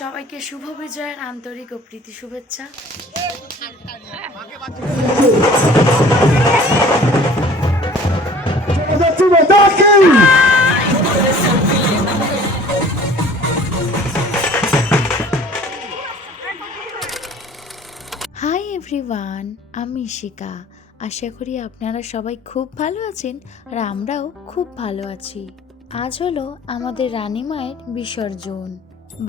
সবাইকে শুভ বিজয়ের আন্তরিক ও প্রীতি শুভেচ্ছা। হাই এভরিওয়ান, আমি শিকা। আশা করি আপনারা সবাই খুব ভালো আছেন আর আমরাও খুব ভালো আছি। আজ হলো আমাদের রানী মায়ের বিসর্জন।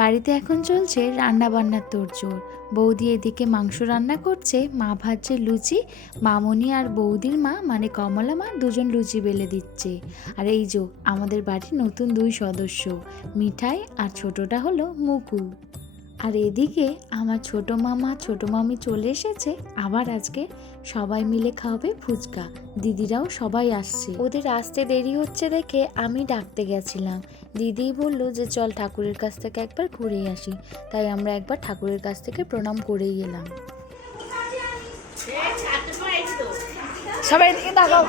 বাড়িতে এখন চলছে রান্না বান্নার তোড়জোড়। বৌদি এদিকে মাংস রান্না করছে, মা ভাজছে লুচি, মামনি আর বৌদির মা মানে কমলা মা দুজন লুচি বেলে দিচ্ছে। আর এই যে আমাদের বাড়ির নতুন 2 সদস্য, মিঠাই আর ছোটটা হলো মুকুল। আর এদিকে আমার ছোট মামা ছোট মামি চলে এসেছে। আবার আজকে সবাই মিলে খাওয়াবে ফুচকা। দিদিরাও সবাই আসছে। ওদের আসতে দেরি হচ্ছে দেখে আমি ডাকতে গেছিলাম। দিদি বলল যে চল ঠাকুরের কাছ থেকে একবার ঘুরেই আসি। তাই আমরা একবার ঠাকুরের কাছ থেকে প্রণাম করেই এলাম। সবাই এদিকে তাকাও।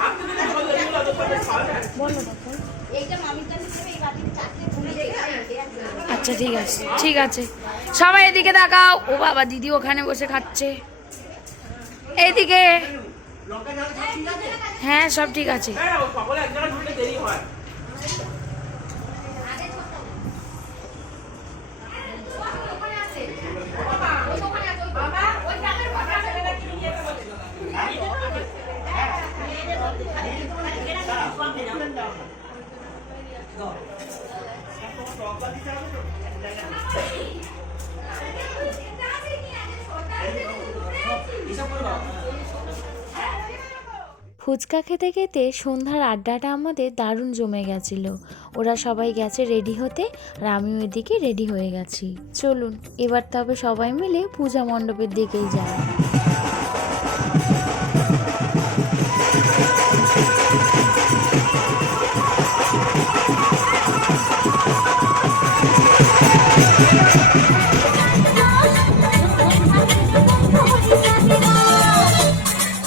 আচ্ছা ঠিক আছে, ঠিক আছে, সবাই এদিকে তাকাও। ও বাবা, দিদি ওখানে বসে খাচ্ছে। এইদিকে। হ্যাঁ সব ঠিক আছে। ফুচকা খেতে খেতে সন্ধ্যার আড্ডাটা আমাদের দারুণ জমে গেছিল। ওরা সবাই গেছে রেডি হতে আর আমিও এদিকে রেডি হয়ে গেছি। চলুন এবার তবে সবাই মিলে পূজা মণ্ডপের দিকেই যাই।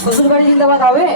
শ্বশুর বাড়ি জিন্দাবাদ হবে।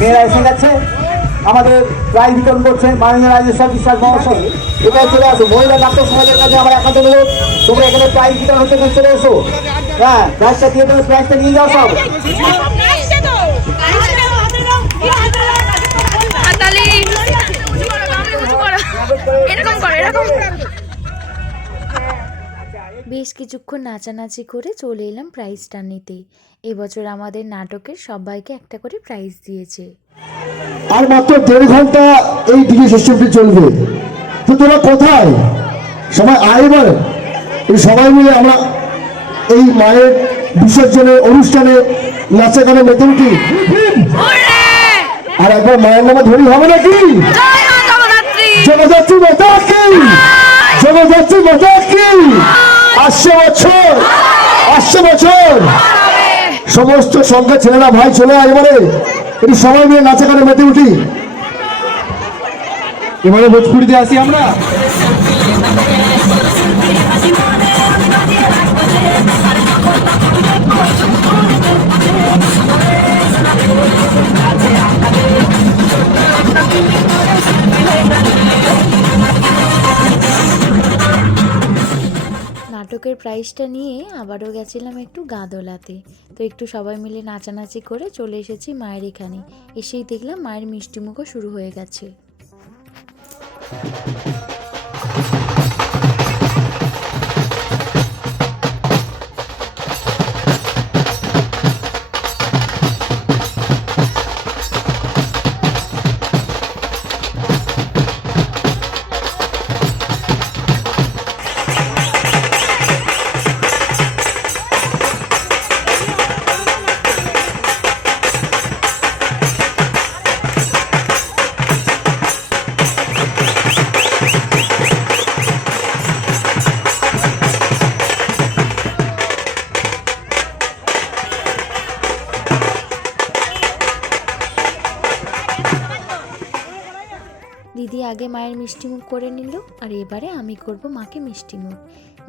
মেয়েরা এসে গেছে, আমাদের প্রাইজ বিতরণ করছে মাননীয় রাজেশ্বর বিশ্বাস মহাশয়। এটাই চলে আসো মহিলা নাট্য সমাজের কাছে আমার একান্ত অনুরোধ, তোমরা এখানে প্রাইজ বিতরণ হতে চলে এসো। হ্যাঁ, প্রাইজটা দিয়ে দেবে, প্রাইজটা নিয়ে যাও সব। বেশ কিছুক্ষণ নাচানাচি করে চলে এলাম প্রাইজটা নিতে। এবছর আমাদের নাটকের সবাইকে একটা করে প্রাইজ দিয়েছে। আর মাত্র 1.5 ঘন্টা এই ডিজে সিস্টেমটি চলবে। তো তোরা কোথায় সবাই আয়, এবার সবাই মিলে আমরা এই মায়ের বিসর্জনের অনুষ্ঠানে নাচে গানে মেতে উঠি। আর একবার মায়ের নামে ধরি হবে নাকি? জগদ্ধাত্রী মাতা কি, জগদ্ধাত্রী মাতা কি। 800 বছর, 800 বছর। সমস্ত সংখ্যা ছেলেরা ভাই চলে আয়, এবারে এটি সবাই মিলে নাচে গানে মেতে উঠি। এবারে ভোজপুরিতে আসি আমরা। নাটকের প্রাইজটা নিয়ে আবারও গেছিলাম একটু গাদোলাতে। তো একটু সবাই মিলে নাচানাচি করে চলে এসেছি মায়ের এখানে। এসেই দেখলাম মায়ের মিষ্টিমুখও শুরু হয়ে গেছে। দিদি আগে মায়ের মিষ্টিমুখ করে নিল, আর এবারে আমি করব মাকে মিষ্টিমুখ।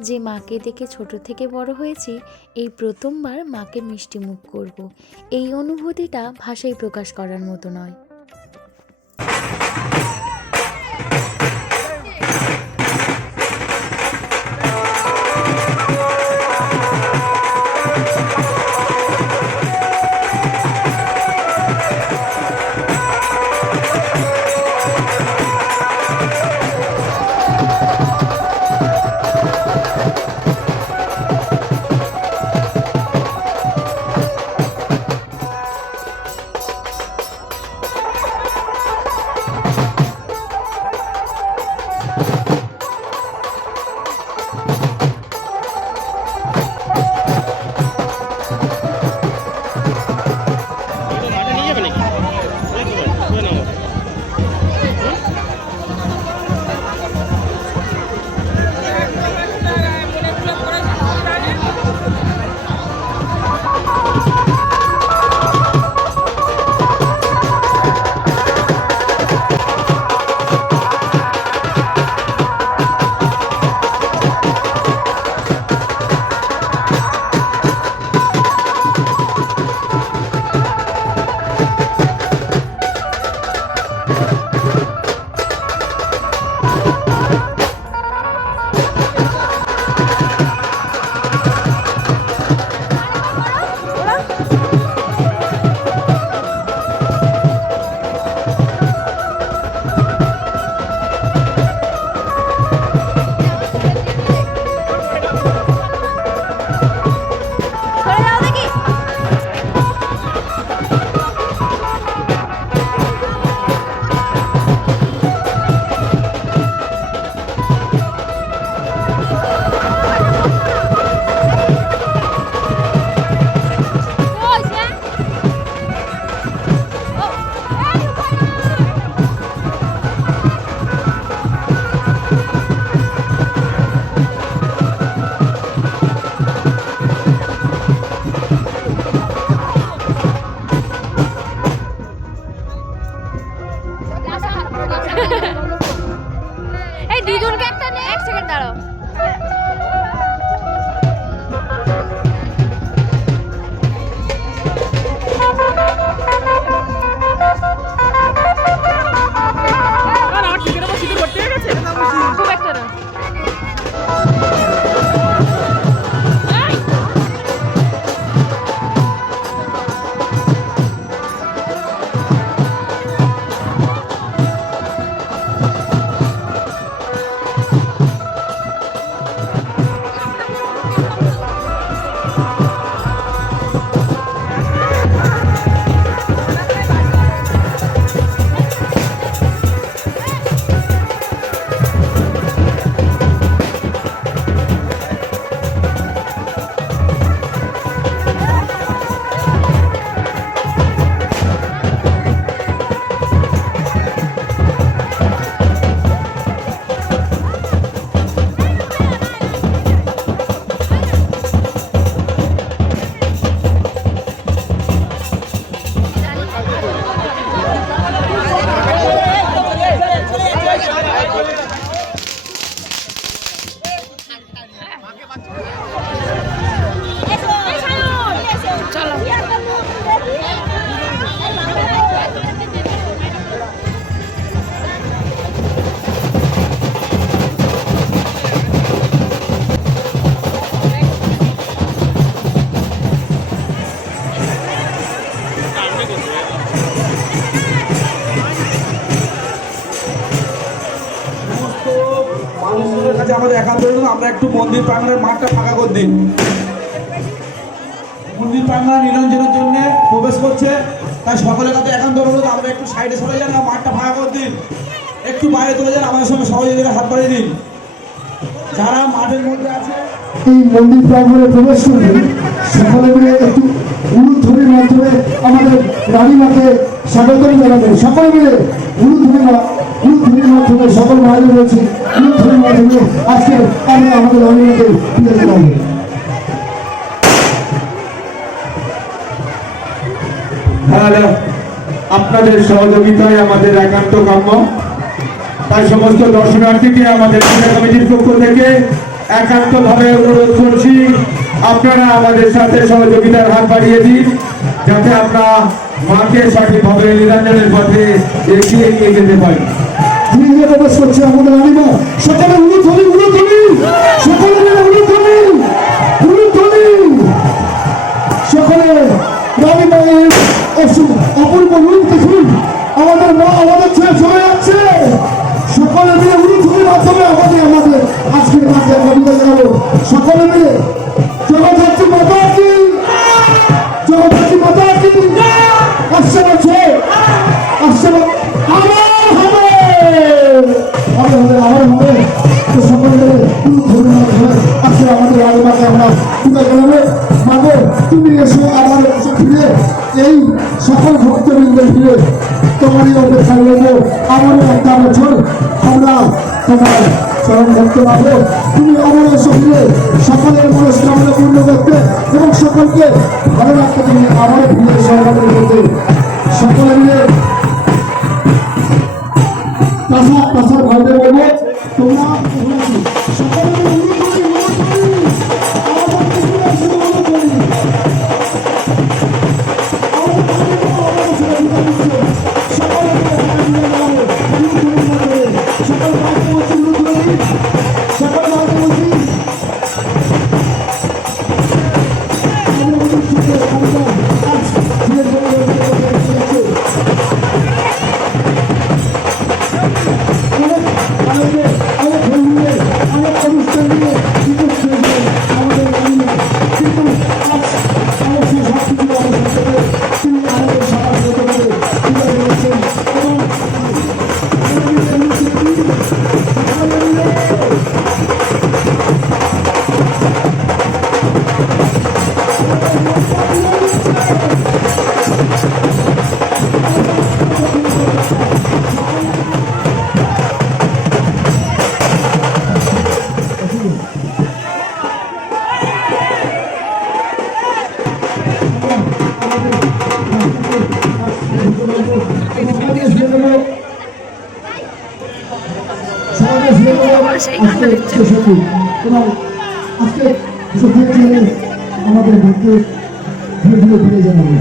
যে মাকে দেখে ছোট থেকে বড় হয়েছি, এই প্রথমবার মাকে মিষ্টিমুখ করব। এই অনুভূতিটা ভাষায় প্রকাশ করার মতো নয়। এই দুজনকে একটা নে, এক সেকেন্ড দাঁড়াও। খুব একটা না। মানুষজনের কাছে আমাদের একান্ত অনুরোধ, আমরা একটু মন্দির প্রাঙ্গণের মাঠটা ফাঁকা করে দিন। মন্দির প্রাঙ্গণ নিরঞ্জনের জন্য প্রবেশ করছে, তাই সকলের কাছে একান্ত অনুরোধ, আমরা একটু সাইডে সরে যান, মাঠটা ফাঁকা করে দিন, একটু বাইরে চলে যান, আমাদের সঙ্গে সহযোগিতা হাত বাড়িয়ে দিন। যারা মাঠের মধ্যে আছে এই মন্দির প্রাঙ্গণে প্রবেশ করবে, সকলে মিলে একটু উলুধ্বনির মাধ্যমে আমাদের রানীমাকে স্বাগত জানাবেন। সকলে মিলে উলুধ্বনির মাধ্যমে সকল মায়ের রয়েছে, উলুধ্বনির মাধ্যমে আজকে আমরা আমাদের রানীমাকে তুলে জানাবো। আপনাদের সহযোগিতায় আমাদের একান্ত কাম্য। তাই সমস্ত দর্শনার্থীকে আমাদের পূজা কমিটির পক্ষ থেকে একান্তভাবে অনুরোধ করছি, আপনারা আমাদের সাথে সহযোগিতার হাত বাড়িয়ে দিন, যাতে আমরা মাকে সঠিকভাবে নিরঞ্জনের পথে এগিয়ে নিয়ে যেতে পারি। ধীরে প্রবেশ করছে আমাদের রানীমা। সকলে উলুধ্বনি, উলুধ্বনি, সকলে মিলে উলুধ্বনি, উলুধ্বনি। সকলে রানীমায়ের অপূর্ব রূপ দেখুন। আমাদের মা আমাদের ছেড়ে চলে যাচ্ছে। সকলে মিলে উলুধ্বনির মাধ্যমে আমাদের আজকের মাঝে কবিতা জানাবো। সকলে মিলে জগদ্ধাত্রী মাতা কি, জগদ্ধাত্রী মাতা কি। আসছে বলছে, আসছে আমার হবে, আমার হবে। তো সকলে মিলে উলুধ্বনির মাধ্যমে আজকে আমাদের রানীমাকে আমরা পূজা জানাবো। মাগো তুমি এসে আমার কাছে ফিরে এই সকল ভক্তবৃন্দের ফিরে তোমারই অপেক্ষায় রইব। আমারও একটা বছর আমরা তোমার চরণ ভক্ত পাবো। তুমি আমার এসে ফিরে সকলের মনস্কামনা পূর্ণ করতে এবং সকলকে ভালো রাখতে তুমি আমারও ফিরে সহযোগিতা করতে। সকলে মিলে পাশার ভাইদের বলবো তোমরা সকলে মিলে উলুধ্বনি, উলুধ্বনি, আমাদের ফিরে এসে উলুধ্বনি। আমাদের ভক্ত ধীরে ধীরে ফিরে জানাবো।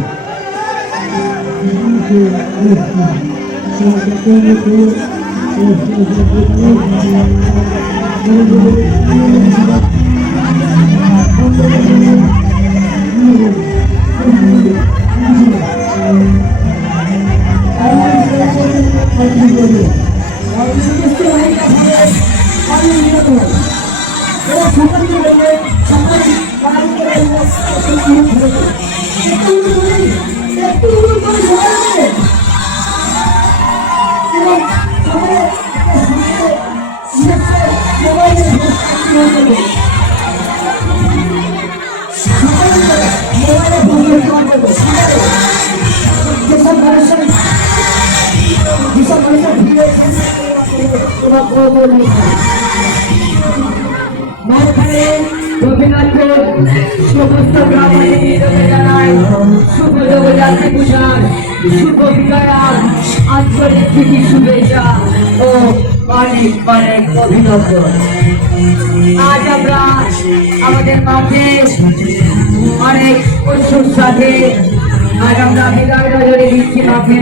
গোপীনাথপুর সমস্ত গ্রামবাসীকে জানাই শুভ জগদ্ধাত্রী পূজার শুভ বিজয়ার আন্তরিক প্রীতি শুভেচ্ছা ও অনেক অনেক অভিনন্দন। আজ আমরা আমাদের মাঝে অনেক উৎসুক সাথে আজ আমরা বিদায় নজরে দিচ্ছি মাকে।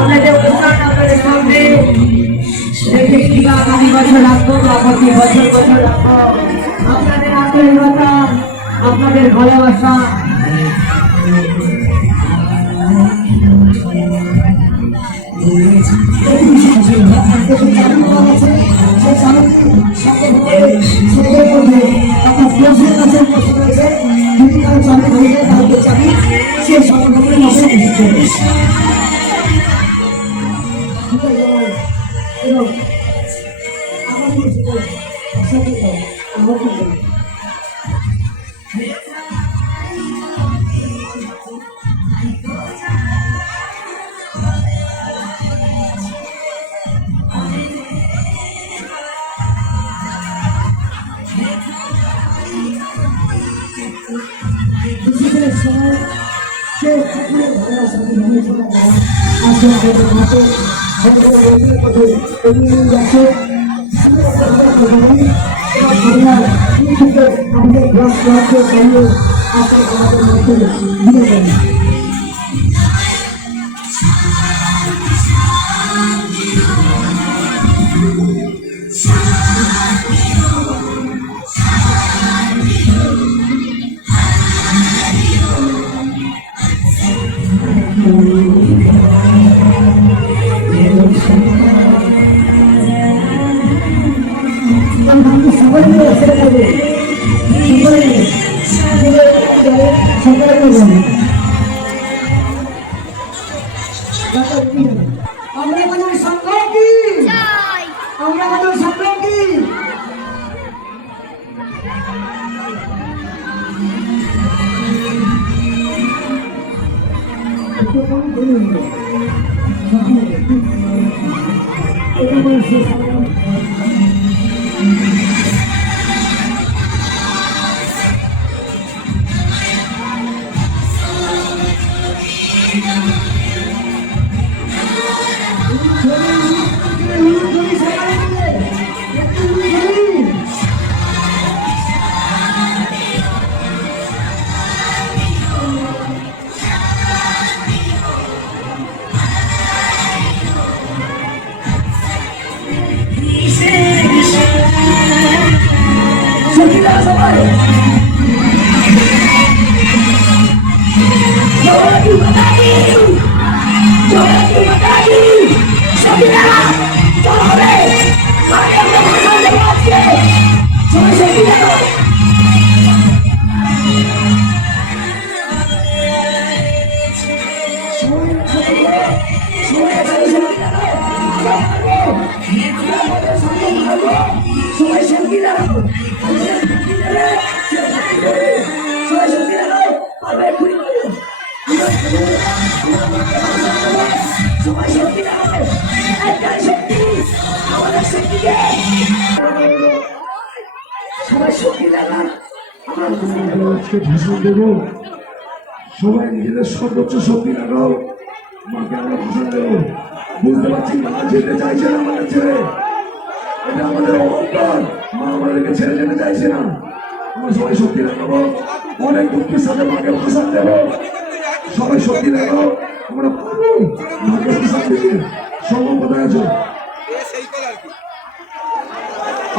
আপনাদের অনুষ্ঠান আপনাদের সামনে দেখে কিবা আগামী বছর রাখবো বা প্রতি বছর বছর রাখবো। আপনাদের আন্তরিকতা, আপনাদের ভালোবাসা আমাদের গ্রাম সমাজকে চাইয়ে আপনার সমাজের মধ্যে দিয়ে দেন। সবাই মিলে একসাথে করবো, সবাই মিলে সবাই মিলে আমরা আমাদের সংগ্রাম কি, আমরা আমাদের সংগ্রাম কি। ভাষণ দেবো, সবাই নিজেদের সর্বোচ্চ শক্তি লাগাও, মাকে আমরা ভাষণ দেবো। বুঝতে পারছি মা যেতে চাইছে না আমাদের ছেড়ে, এটা আমাদের অহংকার, মা আমাদেরকে ছেড়ে যেতে চাইছে না। আমরা সবাই শক্তি লাগাবো, অনেক দুঃখের সাথে মাকে ভাষণ দেবো। সবাই শক্তি লাগাও, আমরা পারবো মাকে ভাষণ দিতে। সম্ভব কোথায় আছো?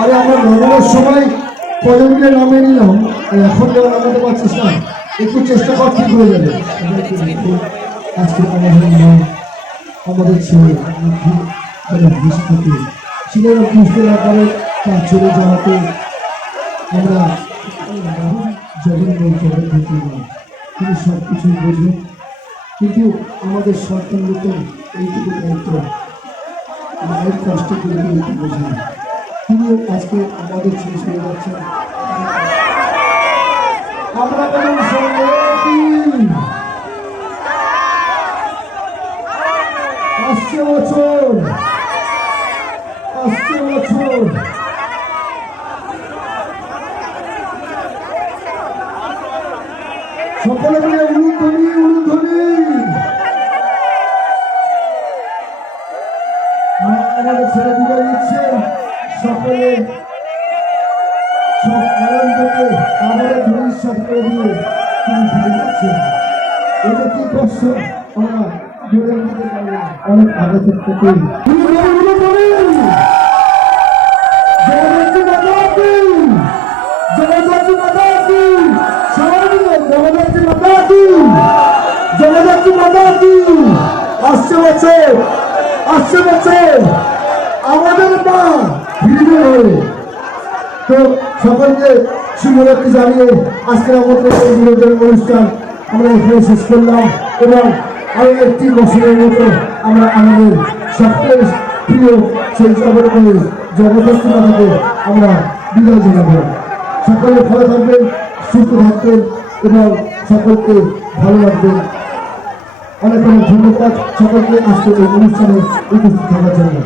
আরে আমরা নবমের সময় কজনকে নামে নিলাম, এখন যেমন নামাতে পারছিস না, একটু চেষ্টা কর, ঠিক হয়ে যাবে। আজকে আমাদের ছেলে বৃষ্টিতে ছিলেন বুঝতে না পারে তার ছেলে যাওয়াতে আমরা জগন্নাথ তিনি সব কিছুই বোঝেন, কিন্তু আমাদের সন্তানদের এইটুকু দায়িত্ব মায়ের কষ্ট করে এইটুকু বোঝেন। তিনি আজকে আমাদের ছেড়ে চলে যাচ্ছেন। আমরা বলুন আসছে বছর, আসছে বছর সকলে মিলে উলুধ্বনি, উলুধ্বনি। আমাদের ছেলে বিদায় দিচ্ছে, সকলে সব আনন্দকে আমাদের ভবিষ্যৎ করে দিয়ে তিনি ফিরে যাচ্ছেন। এটা কি কষ্ট আমরা ধরে নিতে পারি অনেক আগে থেকে। জগদ্ধাত্রী মাতা কি, জগদ্ধাত্রী মাতা কি, সবাই মিলে জগদ্ধাত্রী মাতা কি, জগদ্ধাত্রী মাতা কি। আসছে বছর, আসছে বছর আমাদের মা ফিরবে হয়ে। তো সকলকে শুভরাত্রি জানিয়ে আজকের আমাদের এই বিনোদন অনুষ্ঠান আমরা এখানে শেষ করলাম, এবং আরো একটি বছরের মতো আমরা আমাদের সবচেয়ে প্রিয় সেই জগন্নাথ জগদ্ধাত্রী মাতাকে আমরা বিদায় জানাবো। সকলে ভালো থাকবেন, সুস্থ থাকবেন এবং সকলকে ভালো রাখবেন। অনেক অনেক ধন্যবাদ সকলকে আজকের এই অনুষ্ঠানে উপস্থিত থাকার জন্য।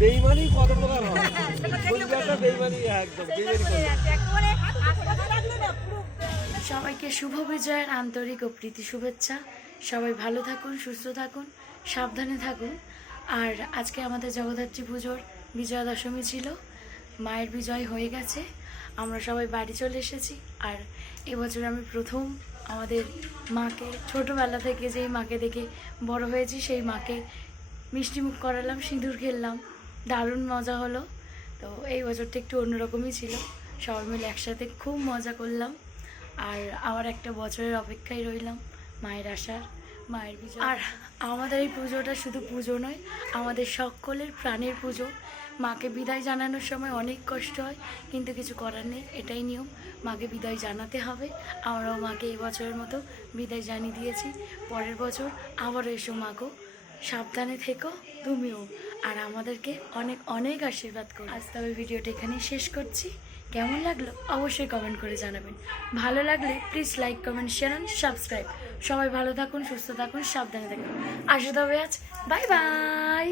বেইমানি কত প্রকার হয় একটা বেইমানি একদম সবাইকে শুভ বিজয়ের আন্তরিক ও প্রীতি শুভেচ্ছা। সবাই ভালো থাকুন, সুস্থ থাকুন, সাবধানে থাকুন। আর আজকে আমাদের জগদ্ধাত্রী পুজোর বিজয়া দশমী ছিল, মায়ের বিজয় হয়ে গেছে, আমরা সবাই বাড়ি চলে এসেছি। আর এবছর আমি প্রথম আমাদের মাকে, ছোটোবেলা থেকে যেই মাকে দেখে বড় হয়েছি সেই মাকে মিষ্টিমুখ করালাম, সিঁদুর খেললাম, দারুণ মজা হলো। তো এই বছরটা একটু অন্যরকমই ছিল, সবাই মিলে একসাথে খুব মজা করলাম। আর আবার একটা বছরের অপেক্ষায় রইলাম মায়ের আসার, মায়ের বিজয়। আর আমাদের এই পুজোটা শুধু পুজো নয়, আমাদের সকলের প্রাণের পুজো। মাকে বিদায় জানানোর সময় অনেক কষ্ট হয়, কিন্তু কিছু করার নেই, এটাই নিয়ম, মাকে বিদায় জানাতে হবে। আমরাও মাকে এবছরের মতো বিদায় জানিয়ে দিয়েছি। পরের বছর আবারও এসো মাগো, সাবধানে থেকো তুমিও, আর আমাদেরকে অনেক অনেক আশীর্বাদ করো। আজ তবে ভিডিওটা এখানেই শেষ করছি। কেমন লাগলো অবশ্যই কমেন্ট করে জানাবেন। ভালো লাগলে please like, comment, share and subscribe. সবাই ভালো থাকুন, সুস্থ থাকুন, সাবধানে থাকুন। আসো তবে আজ, বাই বাই।